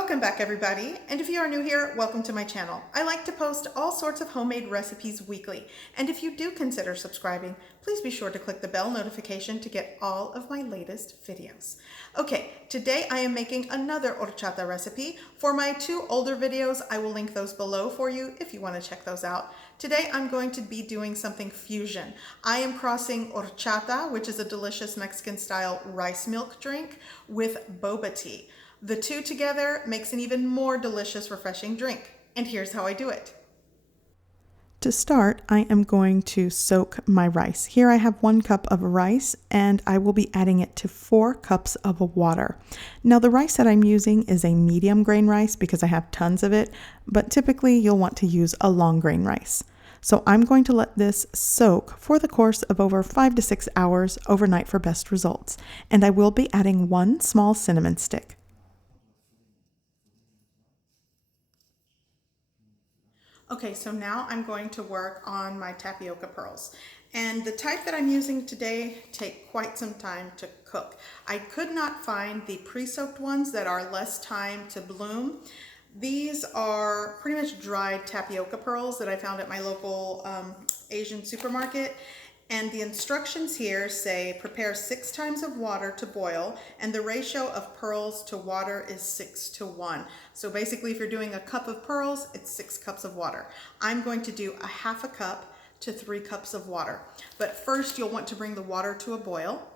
Welcome back everybody, and if you are new here, welcome to my channel. I like to post all sorts of homemade recipes weekly, and if you do consider subscribing, please be sure to click the bell notification to get all of my latest videos. Okay, today I am making another horchata recipe. For my two older videos, I will link those below for you if you want to check those out. Today I'm going to be doing something fusion. I am crossing horchata, which is a delicious Mexican style rice milk drink, with boba tea. The two together makes an even more delicious, refreshing drink. And here's how I do it. To start, I am going to soak my rice. Here I have 1 cup of rice and I will be adding it to 4 cups of water. Now the rice that I'm using is a medium grain rice because I have tons of it, but typically you'll want to use a long grain rice. So I'm going to let this soak for the course of over 5 to 6 hours overnight for best results. And I will be adding 1 small cinnamon stick. Okay, so now I'm going to work on my tapioca pearls. And the type that I'm using today take quite some time to cook. I could not find the pre-soaked ones that are less time to bloom. These are pretty much dried tapioca pearls that I found at my local Asian supermarket. And the instructions here say prepare 6 times of water to boil, and the ratio of pearls to water is 6:1. So basically, if you're doing a cup of pearls, it's 6 cups of water. I'm going to do 1/2 cup to 3 cups of water. But first, you'll want to bring the water to a boil.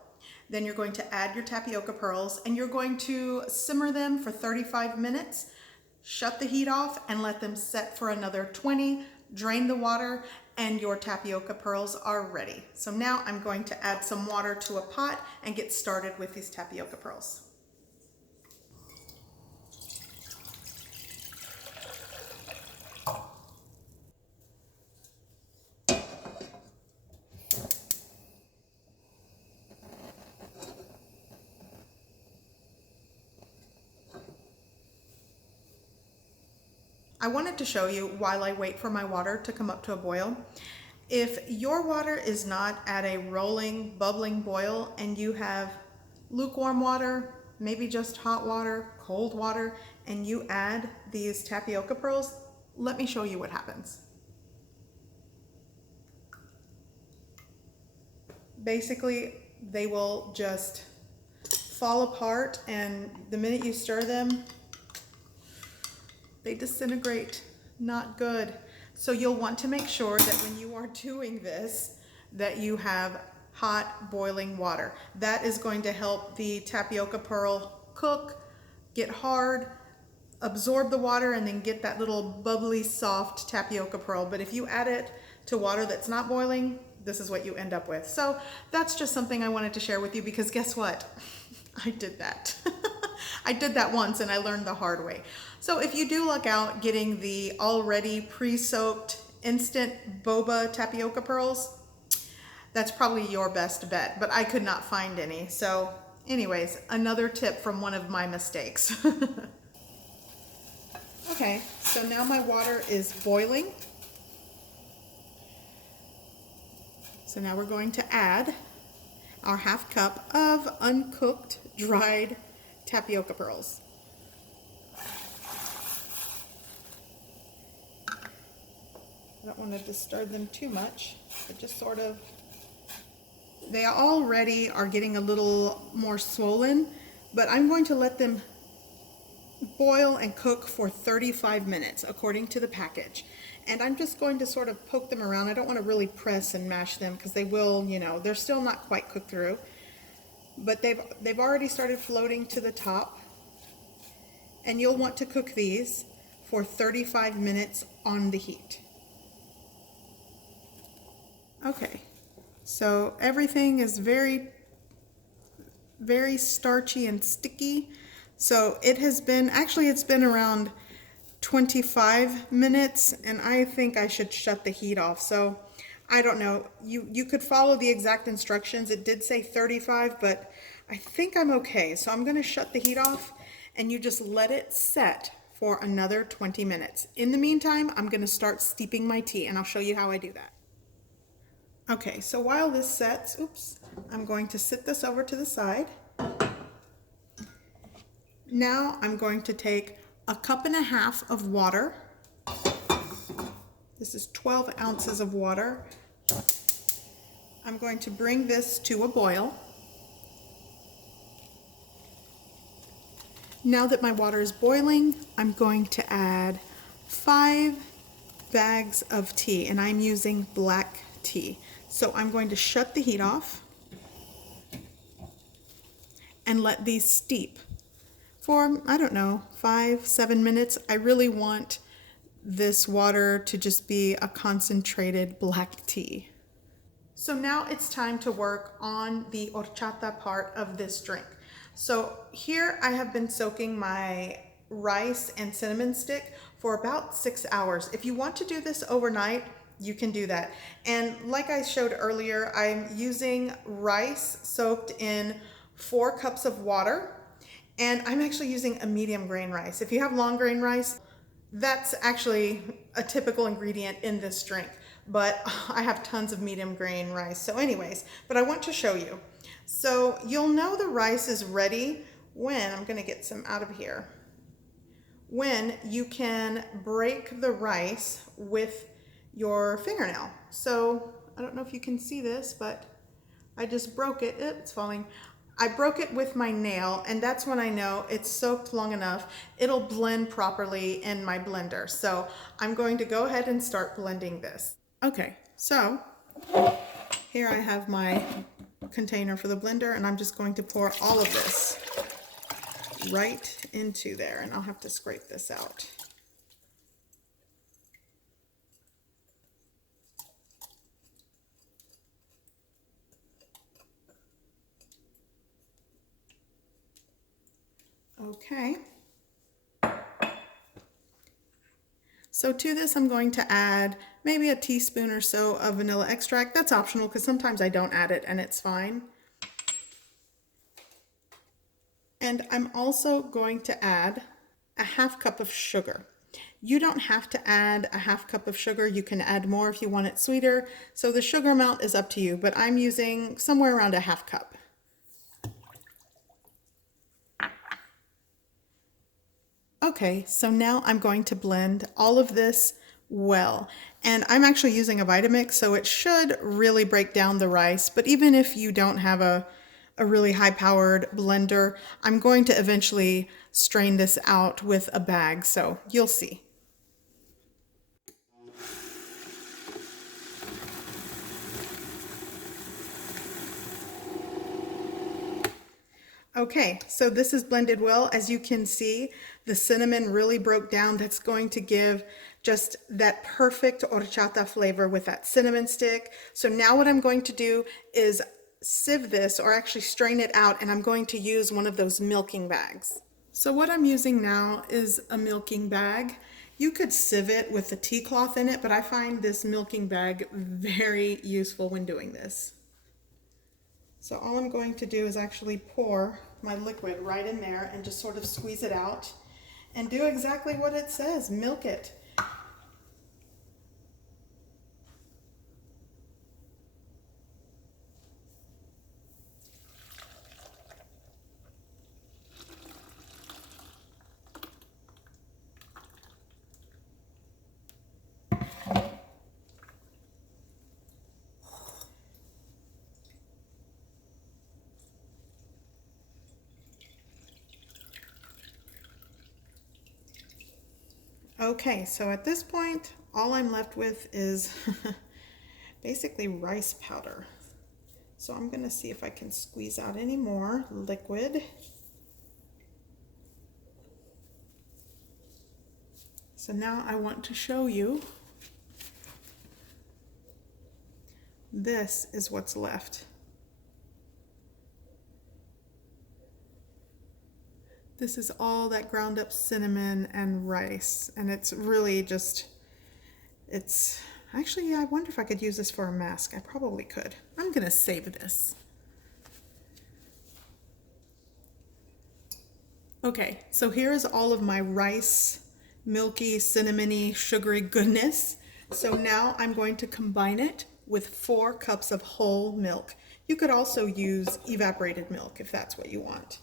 Then you're going to add your tapioca pearls, and you're going to simmer them for 35 minutes. Shut the heat off and let them set for another 20. Drain the water and your tapioca pearls are ready. So now I'm going to add some water to a pot and get started with these tapioca pearls. I wanted to show you while I wait for my water to come up to a boil. If your water is not at a rolling, bubbling boil and you have lukewarm water, maybe just hot water, cold water, and you add these tapioca pearls, let me show you what happens. Basically, they will just fall apart, and the minute you stir them, they disintegrate. Not good. So you'll want to make sure that when you are doing this, that you have hot boiling water. That is going to help the tapioca pearl cook, get hard, absorb the water, and then get that little bubbly, soft tapioca pearl. But if you add it to water that's not boiling, this is what you end up with. So that's just something I wanted to share with you, because guess what? I did that. I did that once and I learned the hard way. So if you do luck out getting the already pre-soaked instant boba tapioca pearls, that's probably your best bet, but I could not find any. So anyways, another tip from one of my mistakes. Okay, so now my water is boiling. So now we're going to add our 1/2 cup of uncooked dried tapioca pearls. I don't want to disturb them too much, but just sort of, they already are getting a little more swollen, but I'm going to let them boil and cook for 35 minutes according to the package. And I'm just going to sort of poke them around. I don't want to really press and mash them because they will, they're still not quite cooked through. But they've already started floating to the top. And you'll want to cook these for 35 minutes on the heat. Okay, so everything is very, very starchy and sticky. So it has been, actually it's been around 25 minutes, and I think I should shut the heat off. So I don't know, you could follow the exact instructions. It did say 35, but I think I'm okay. So I'm gonna shut the heat off and you just let it set for another 20 minutes. In the meantime, I'm gonna start steeping my tea, and I'll show you how I do that. Okay, so while this sets, I'm going to sit this over to the side. Now I'm going to take 1.5 cups of water. This is 12 ounces of water. I'm going to bring this to a boil. Now that my water is boiling, I'm going to add 5 bags of tea, and I'm using black tea. So I'm going to shut the heat off and let these steep for, I don't know, 5-7 minutes. I really want this water to just be a concentrated black tea. So now it's time to work on the horchata part of this drink. So here I have been soaking my rice and cinnamon stick for about 6 hours. If you want to do this overnight, you can do that. And like I showed earlier, I'm using rice soaked in 4 cups of water, and I'm actually using a medium grain rice. If you have long grain rice, that's actually a typical ingredient in this drink, but I have tons of medium grain rice. So anyways, but I want to show you. So you'll know the rice is ready when, I'm gonna get some out of here, when you can break the rice with your fingernail. So I don't know if you can see this, but I just broke it. It's falling. I broke it with my nail, and that's when I know it's soaked long enough. It'll blend properly in my blender. So I'm going to go ahead and start blending this. Okay, so here I have my container for the blender, and I'm just going to pour all of this right into there, and I'll have to scrape this out. Okay. So to this, I'm going to add maybe a teaspoon or so of vanilla extract. That's optional because sometimes I don't add it and it's fine. And I'm also going to add a 1/2 cup of sugar. You don't have to add a 1/2 cup of sugar. You can add more if you want it sweeter. So the sugar amount is up to you, but I'm using somewhere around a 1/2 cup. Okay, so now I'm going to blend all of this well. And I'm actually using a Vitamix, so it should really break down the rice. But even if you don't have a really high-powered blender, I'm going to eventually strain this out with a bag, so you'll see. Okay, so this is blended well. As you can see, the cinnamon really broke down. That's going to give just that perfect horchata flavor with that cinnamon stick. So now what I'm going to do is sieve this, or actually strain it out, and I'm going to use one of those milking bags. So what I'm using now is a milking bag. You could sieve it with a tea cloth in it, but I find this milking bag very useful when doing this. So all I'm going to do is actually pour my liquid right in there and just sort of squeeze it out and do exactly what it says, milk it. Okay, so at this point, all I'm left with is basically rice powder. So I'm gonna see if I can squeeze out any more liquid. So now I want to show you. This is what's left. This is all that ground up cinnamon and rice, and it's really just, it's actually, yeah, I wonder if I could use this for a mask. I probably could. I'm gonna save this. Okay, so here is all of my rice, milky, cinnamony, sugary goodness. So now I'm going to combine it with 4 cups of whole milk. You could also use evaporated milk if that's what you want.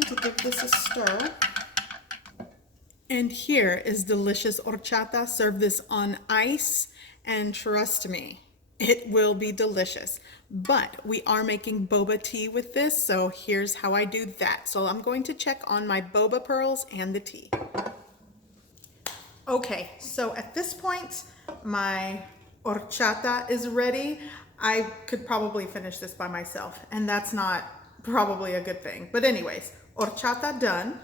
going to give this a stir. And here is delicious horchata. Serve this on ice, and trust me, it will be delicious. But we are making boba tea with this, so here's how I do that. So I'm going to check on my boba pearls and the tea. Okay, so at this point, my horchata is ready. I could probably finish this by myself, and that's not probably a good thing. But anyways, horchata done.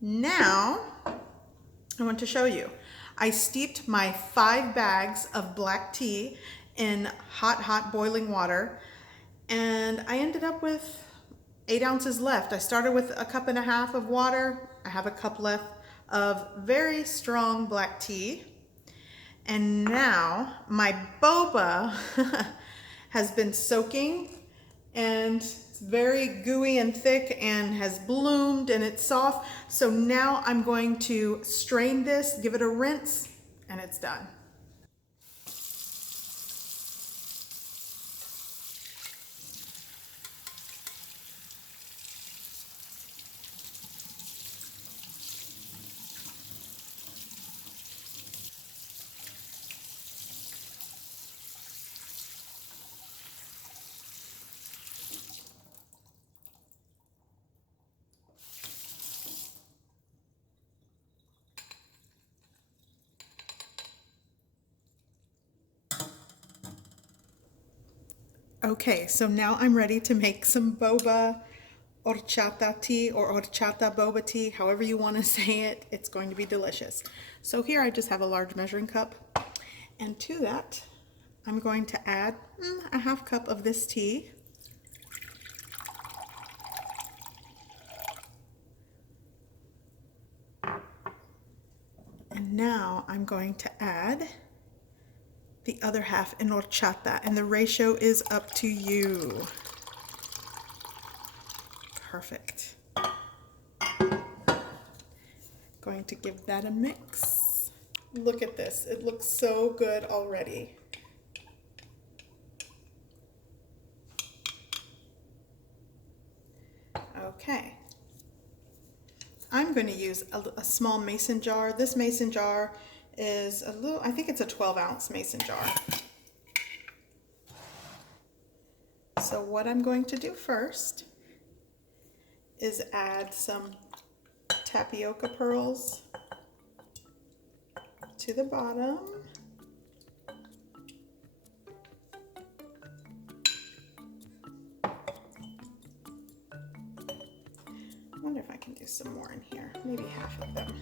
Now, I want to show you. I steeped my 5 bags of black tea in hot boiling water, and I ended up with 8 ounces left. I started with a 1.5 cups of water. I have a cup left of very strong black tea. And now my boba has been soaking, and it's very gooey and thick and has bloomed and it's soft. So now I'm going to strain this, give it a rinse, and it's done. Okay, so now I'm ready to make some boba horchata tea or horchata boba tea, however you want to say it. It's going to be delicious. So here I just have a large measuring cup, and to that I'm going to add a 1/2 cup of this tea. And now I'm going to add the other half in horchata, and the ratio is up to you. Perfect. Going to give that a mix. Look at this, it looks so good already. Okay. I'm going to use a small mason jar. This mason jar is a little, I think it's a 12-ounce mason jar. So what I'm going to do first is add some tapioca pearls to the bottom. I wonder if I can do some more in here, maybe 1/2 of them.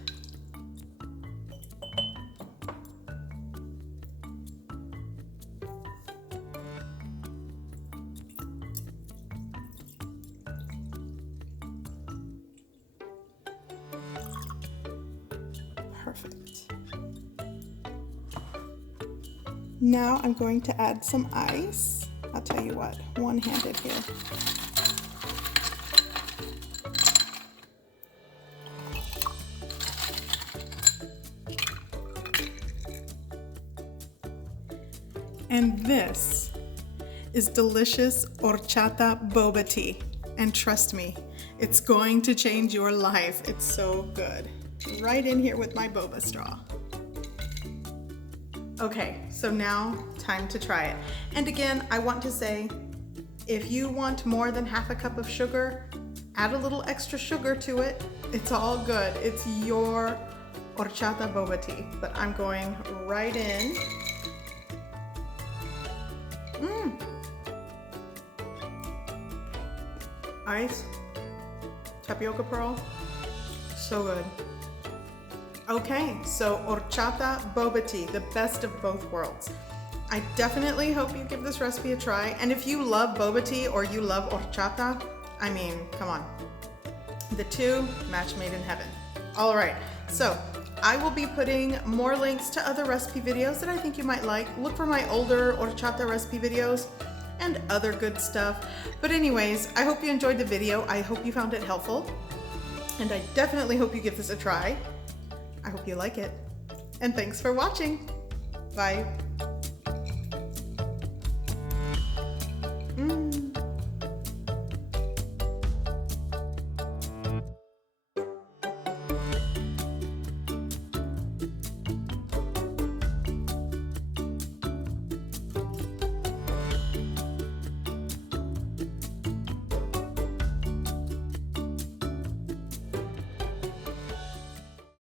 Perfect. Now I'm going to add some ice. I'll tell you what, one-handed here. And this is delicious horchata boba tea. And trust me, it's going to change your life. It's so good. Right in here with my boba straw. Okay, so now time to try it. And again, I want to say, if you want more than 1/2 cup of sugar, add a little extra sugar to it. It's all good. It's your horchata boba tea. But I'm going right in. Ice, tapioca pearl, so good. Okay, so horchata boba tea, the best of both worlds. I definitely hope you give this recipe a try. And if you love boba tea or you love horchata, I mean, come on. The two, match made in heaven. All right, so I will be putting more links to other recipe videos that I think you might like. Look for my older horchata recipe videos and other good stuff. But anyways, I hope you enjoyed the video. I hope you found it helpful. And I definitely hope you give this a try. I hope you like it. And thanks for watching. Bye.